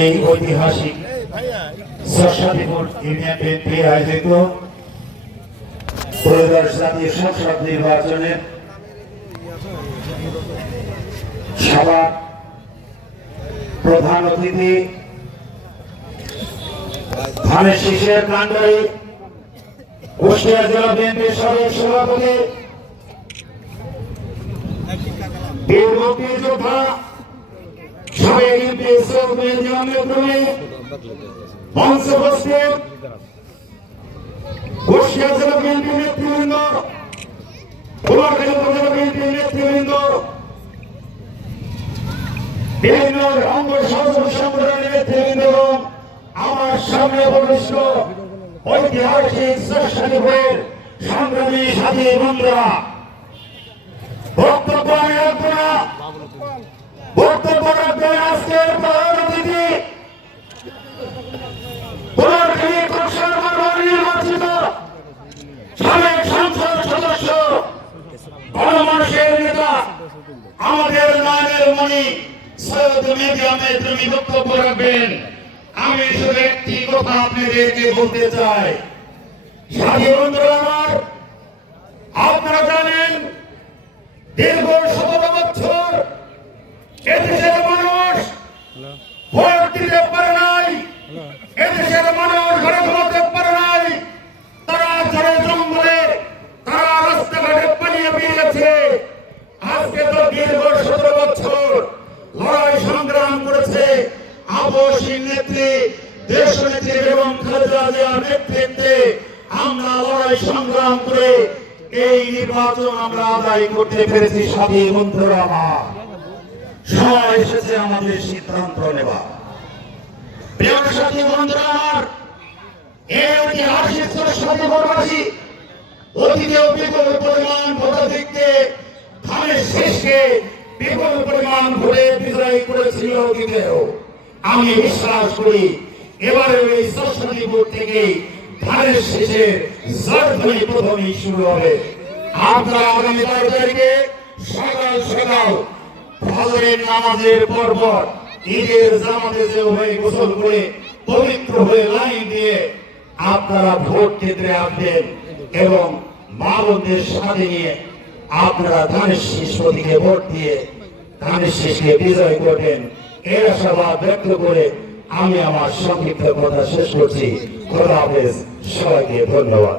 এই ঐতিহাসিক Saraswatipur union BNP আয়োজিত ত্রয়োদশ জাতীয় সংসদ নির্বাচনের সভা প্রধান অতিথি ধানের শীষের কাণ্ডারী কুষ্টিয়া জেলা বিএনপির সাবেক সভাপতি বীর মুক্তিযোদ্ধা সাবেক এমপি সৈয়দ মেহেদী আহমেদ রুমি মঞ্চে উপস্থিত কুষ্টিয়া জেলা বিএনপি নেতৃবৃন্দ, কুমারখালী উপজেলা বিএনপি নেতৃবৃন্দ, বিভিন্ন অঙ্গ সহযোগী সম্প্রদায়ের নেতৃবৃন্দ এবং আমার সামনে উপবিষ্ট ঐতিহাসিক সরস্বতীপুরের সংগ্রামী সাথী বন্ধুরা, বক্তব্য আমি রাখবো না। বক্তব্য রাখবেন আজকের প্রধান অতিথি কুমারখালী নির্বাচিত সাবেক সংসদ সদস্য, গণমানুষের নেতা, আমাদের নয়নের মণি সৈয়দ মেহেদী আহমেদ রুমি বক্তব্য রাখবেন। আমি শুধু একটি কথা আপনাদেরকে বলতে চাই, সাথী বন্ধুরা আমার, আপনারা জানেন দীর্ঘ 17 বছর এদেশের মানুষ ভোট দিতে পারে নাই, এদেশের মানুষ ঘরে ঘুমাতে পারে নাই, তারা ঝড়ে জঙ্গলে, তারা রাস্তাঘাটে পালিয়ে বেরিয়েছে। আজকে তো দীর্ঘ 17 বছর লড়াই সংগ্রাম করেছে আপসী নেত্রী দেশনেত্রী বেগম খালেদা জিয়ার নেতৃত্বে। আমরা লড়াই সংগ্রাম করে এই নির্বাচন আমরা আদায় করতে পেরেছি। সাথী বন্ধুরা আমার, সময় এসেছে আমাদের সিদ্ধান্ত নেওয়া। প্রিয় সাথী বন্ধুরা আমার, এই ঐতিহাসিক সরস্বতীপুরবাসী অতীতেও বিপুল পরিমাণ ভোটাধিক্যে ধানের শীষকে বিপুল পরিমাণ ভোটে বিজয়ী করেছিল অতীতেও। আমি বিশ্বাস করি এবারে এই সরস্বতীপুর থেকে ধানের শীষের জয়ধ্বনি প্রথমেই শুরু হবে। আপনারা আগামী 12 তারিখে সকাল সকাল ফজরের নামাজের পর ঈদের জামাতে হয়ে গোসল করে পবিত্র হয়ে লাইন দিয়ে আপনারা ভোট কেন্দ্রে আসবেন এবং মা বোনদের সাথে নিয়ে আপনারা ধানের শীষ প্রতীকে ভোট দিয়ে ধানের শীষকে বিজয় করবেন। এর আশাবাদ ব্যক্ত করে আমি আমার সংক্ষিপ্ত কথা শেষ করছি। খোদা হাফেজ, সবাইকে ধন্যবাদ।